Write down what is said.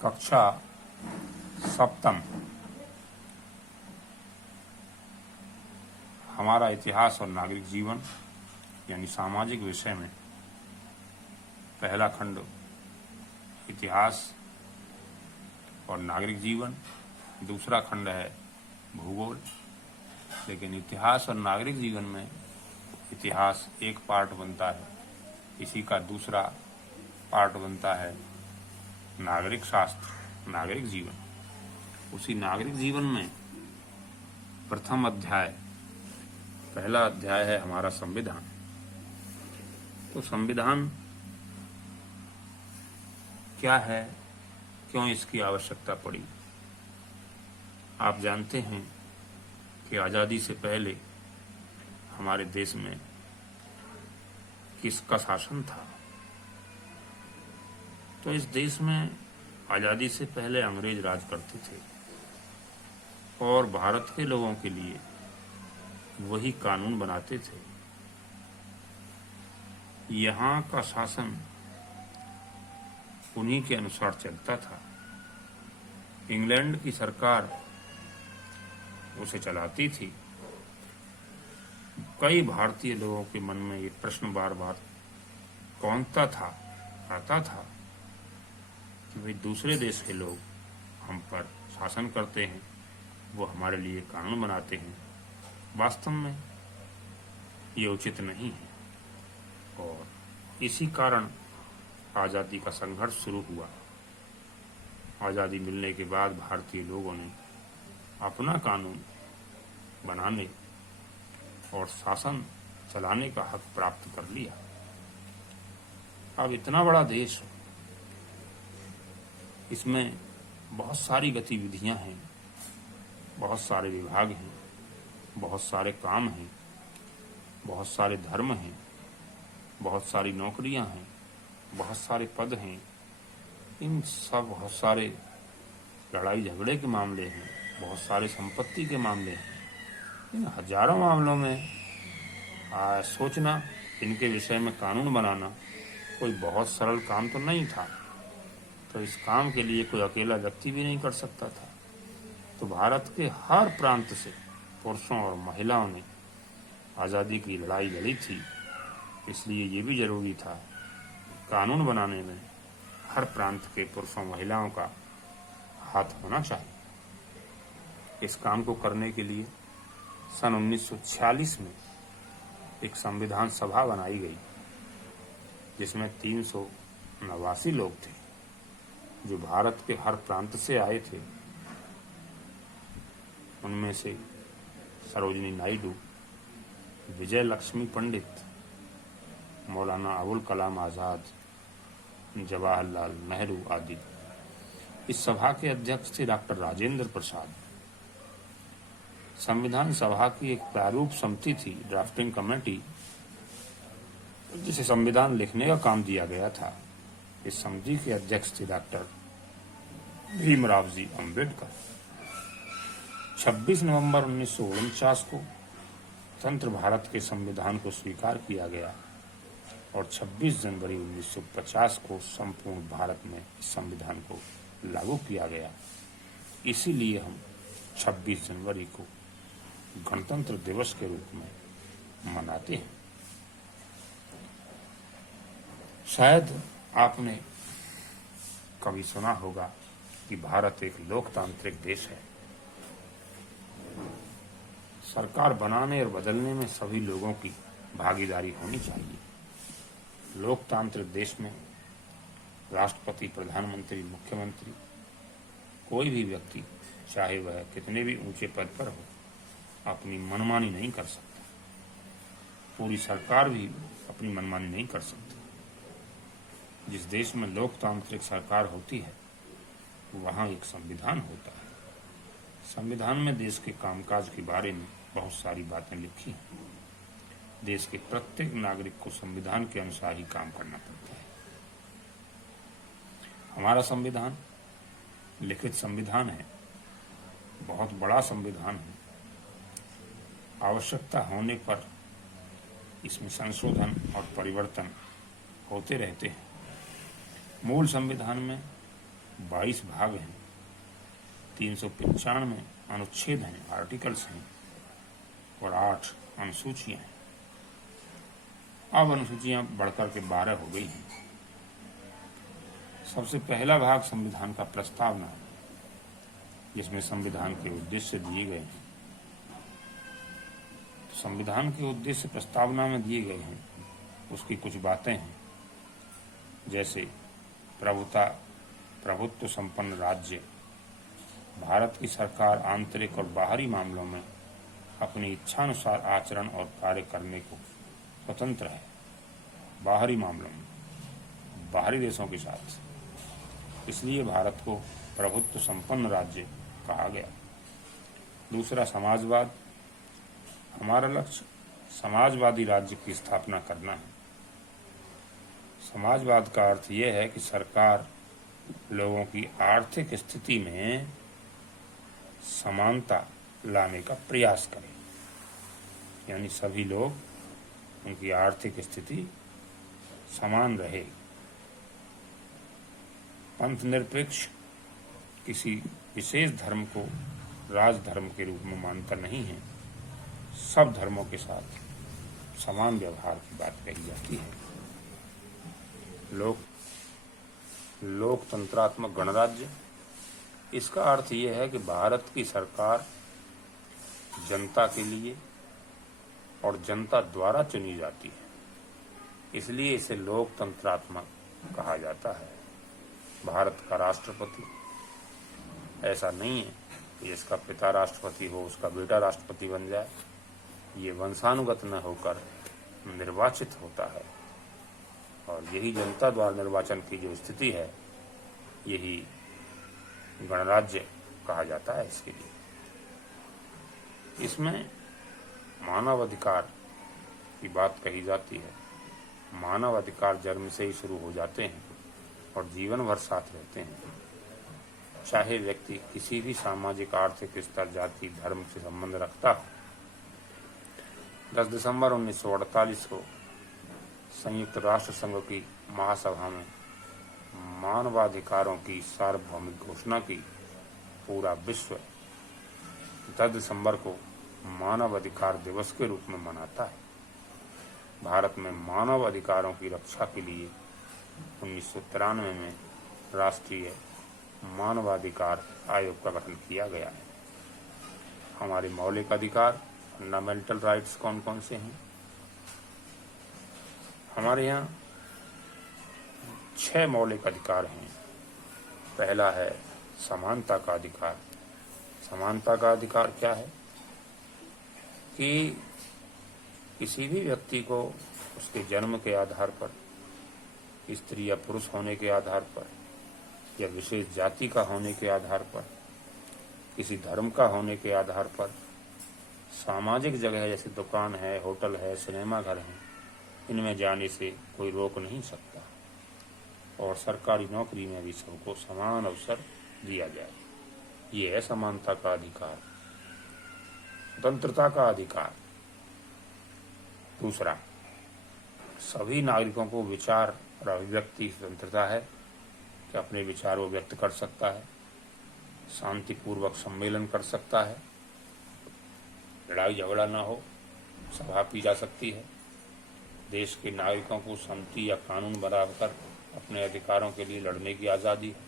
कक्षा सप्तम। हमारा इतिहास और नागरिक जीवन यानी सामाजिक विषय में पहला खंड इतिहास और नागरिक जीवन, दूसरा खंड है भूगोल। लेकिन इतिहास और नागरिक जीवन में इतिहास एक पार्ट बनता है, इसी का दूसरा पार्ट बनता है नागरिक शास्त्र, नागरिक जीवन। उसी नागरिक जीवन में प्रथम अध्याय, पहला अध्याय है हमारा संविधान। तो संविधान क्या है, क्यों इसकी आवश्यकता पड़ी? आप जानते हैं कि आज़ादी से पहले हमारे देश में किसका शासन था? तो इस देश में आज़ादी से पहले अंग्रेज राज करते थे और भारत के लोगों के लिए वही कानून बनाते थे। यहाँ का शासन उन्हीं के अनुसार चलता था। इंग्लैंड की सरकार उसे चलाती थी। कई भारतीय लोगों के मन में ये प्रश्न बार बार आता था कि भाई दूसरे देश के लोग हम पर शासन करते हैं, वो हमारे लिए कानून बनाते हैं, वास्तव में ये उचित नहीं है। और इसी कारण आज़ादी का संघर्ष शुरू हुआ। आज़ादी मिलने के बाद भारतीय लोगों ने अपना कानून बनाने और शासन चलाने का हक प्राप्त कर लिया। अब इतना बड़ा देश, इसमें बहुत सारी गतिविधियां हैं, बहुत सारे विभाग हैं, बहुत सारे काम हैं, बहुत सारे धर्म हैं, बहुत सारी नौकरियां हैं, बहुत सारे पद हैं। इन सब बहुत सारे लड़ाई झगड़े के मामले हैं, बहुत सारे संपत्ति के मामले हैं। इन हजारों मामलों में सोचना, इनके विषय में कानून बनाना कोई बहुत सरल काम तो नहीं था। तो इस काम के लिए कोई अकेला व्यक्ति भी नहीं कर सकता था। तो भारत के हर प्रांत से पुरुषों और महिलाओं ने आज़ादी की लड़ाई लड़ी थी। इसलिए ये भी जरूरी था कानून बनाने में हर प्रांत के पुरुषों महिलाओं का हाथ होना चाहिए। इस काम को करने के लिए सन 1946 में एक संविधान सभा बनाई गई, जिसमें 389 लोग थे जो भारत के हर प्रांत से आए थे। उनमें से सरोजिनी नायडू, विजय लक्ष्मी पंडित, मौलाना अबुल कलाम आज़ाद, जवाहरलाल नेहरू आदि। इस सभा के अध्यक्ष थे डॉक्टर राजेंद्र प्रसाद। संविधान सभा की एक प्रारूप समिति थी, ड्राफ्टिंग कमेटी, जिसे संविधान लिखने का काम दिया गया था। इस समिति के अध्यक्ष थे डॉक्टर भीमराव जी अम्बेडकर। 26 नवंबर 1949 को स्वतंत्र भारत के संविधान को स्वीकार किया गया और 26 जनवरी 1950 को संपूर्ण भारत में इस संविधान को लागू किया गया। इसीलिए हम 26 जनवरी को गणतंत्र दिवस के रूप में मनाते हैं। शायद आपने कभी सुना होगा कि भारत एक लोकतांत्रिक देश है। सरकार बनाने और बदलने में सभी लोगों की भागीदारी होनी चाहिए। लोकतांत्रिक देश में राष्ट्रपति, प्रधानमंत्री, मुख्यमंत्री, कोई भी व्यक्ति, चाहे वह कितने भी ऊंचे पद पर हो, अपनी मनमानी नहीं कर सकता। पूरी सरकार भी अपनी मनमानी नहीं कर सकती। जिस देश में लोकतांत्रिक सरकार होती है वहाँ एक संविधान होता है। संविधान में देश के कामकाज के बारे में बहुत सारी बातें लिखी हैं। देश के प्रत्येक नागरिक को संविधान के अनुसार ही काम करना पड़ता है। हमारा संविधान लिखित संविधान है, बहुत बड़ा संविधान है। आवश्यकता होने पर इसमें संशोधन और परिवर्तन होते रहते हैं। मूल संविधान में 22 भाग हैं, 395 अनुच्छेद हैं, आर्टिकल्स हैं और 8 अनुसूचियां हैं। अब अनुसूचियां बढ़कर के 12 हो गई हैं। सबसे पहला भाग संविधान का प्रस्तावना है, जिसमें संविधान के उद्देश्य दिए गए हैं। संविधान के उद्देश्य प्रस्तावना में दिए गए हैं, उसकी कुछ बातें हैं, जैसे प्रभुत्व संपन्न राज्य, भारत की सरकार आंतरिक और बाहरी मामलों में अपनी इच्छानुसार आचरण और कार्य करने को स्वतंत्र है। बाहरी मामलों में, बाहरी देशों के साथ, इसलिए भारत को प्रभुत्व संपन्न राज्य कहा गया। दूसरा, समाजवाद। हमारा लक्ष्य समाजवादी राज्य की स्थापना करना है। समाजवाद का अर्थ यह है कि सरकार लोगों की आर्थिक स्थिति में समानता लाने का प्रयास करे, यानी सभी लोग, उनकी आर्थिक स्थिति समान रहे। पंथ निरपेक्ष किसी विशेष धर्म को राजधर्म के रूप में मानता नहीं है। सब धर्मों के साथ समान व्यवहार की बात कही जाती है। लोकतंत्रात्मक गणराज्य, इसका अर्थ यह है कि भारत की सरकार जनता के लिए और जनता द्वारा चुनी जाती है, इसलिए इसे लोकतंत्रात्मक कहा जाता है। भारत का राष्ट्रपति ऐसा नहीं है कि जिसका पिता राष्ट्रपति हो उसका बेटा राष्ट्रपति बन जाए। ये वंशानुगत न होकर निर्वाचित होता है, और यही जनता द्वारा निर्वाचन की जो स्थिति है, यही गणराज्य कहा जाता है। इसके लिए इसमें मानव अधिकार की बात कही जाती है। मानव अधिकार जन्म से ही शुरू हो जाते हैं और जीवन भर साथ रहते हैं, चाहे व्यक्ति किसी भी सामाजिक, आर्थिक स्तर, जाति, धर्म से संबंध रखता हो। 10 दिसंबर 1948 को संयुक्त राष्ट्र संघ की महासभा में मानवाधिकारों की सार्वभौमिक घोषणा की। पूरा विश्व 10 दिसंबर को मानव अधिकार दिवस के रूप में मनाता है। भारत में मानव अधिकारों की रक्षा के लिए 1993 में राष्ट्रीय मानवाधिकार आयोग का गठन किया गया है। हमारे मौलिक अधिकार, फंडामेंटल राइट्स कौन कौन से हैं? हमारे यहाँ 6 मौलिक अधिकार हैं। पहला है समानता का अधिकार। समानता का अधिकार क्या है? कि किसी भी व्यक्ति को उसके जन्म के आधार पर, स्त्री या पुरुष होने के आधार पर, या विशेष जाति का होने के आधार पर, किसी धर्म का होने के आधार पर, सामाजिक जगह जैसे दुकान है, होटल है, सिनेमा घर है, इनमें जाने से कोई रोक नहीं सकता, और सरकारी नौकरी में भी सबको समान अवसर दिया जाए। ये है समानता का अधिकार। स्वतंत्रता का अधिकार। दूसरा, सभी नागरिकों को विचार और अभिव्यक्ति स्वतंत्रता है कि अपने विचार वो व्यक्त कर सकता है, शांतिपूर्वक सम्मेलन कर सकता है, लड़ाई झगड़ा ना हो, सभा की जा सकती है। देश के नागरिकों को शांति या कानून बनाकर अपने अधिकारों के लिए लड़ने की आज़ादी है।